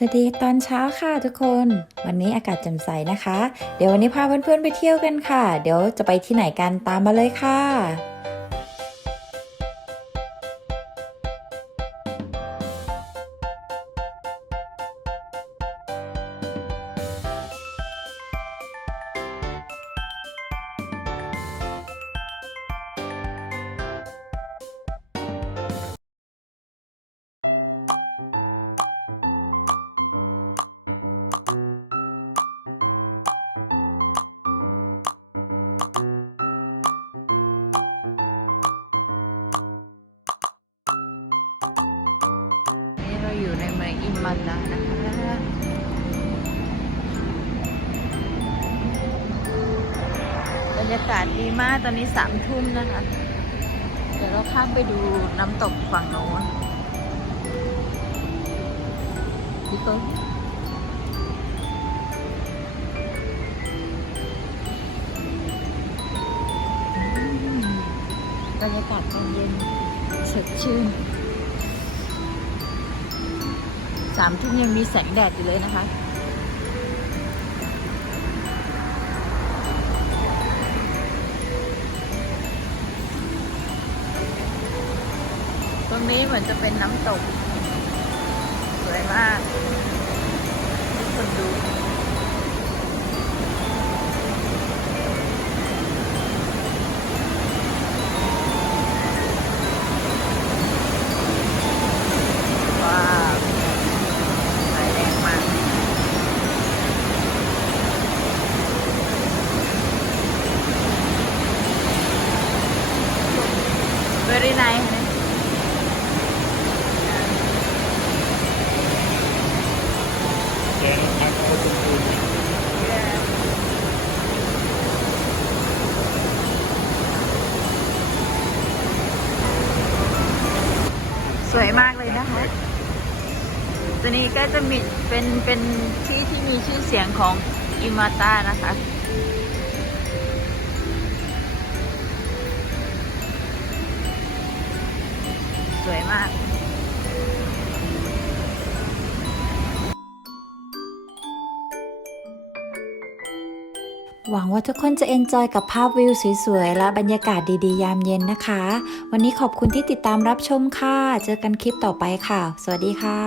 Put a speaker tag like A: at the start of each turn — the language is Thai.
A: สวัสดีตอนเช้าค่ะทุกคน วันนี้อากาศแจ่มใสนะคะ เดี๋ยววันนี้พาเพื่อนๆไปเที่ยวกันค่ะ เดี๋ยวจะไปที่ไหนกันตามมาเลยค่ะ มันดานะคะบรรยากาศดีมากตอนนี้สามทุ่มนะคะ เดี๋ยวเราข้ามไปดูน้ำตกฝั่งโน้นพี่ต้นอืมบรรยากาศตอนเย็นสดชื่น สามทุ่มยังมีแสงแดดอยู่เลยนะคะ ตรงนี้เหมือนจะเป็นน้ำตก สวยมากทุกคนดู very nice นะสวยมากเลยนะคะ ตัวนี้ก็จะมีเป็นเป็นที่ที่มีชื่อเสียงของอิมาตานะคะ มากหวังว่าทุกคนจะเอนจอยกับภาพวิวสวยๆ และบรรยากาศดีๆ ยามเย็นนะคะ วันนี้ขอบคุณที่ติดตามรับชมค่ะ เจอกันคลิปต่อไปค่ะ สวัสดีค่ะ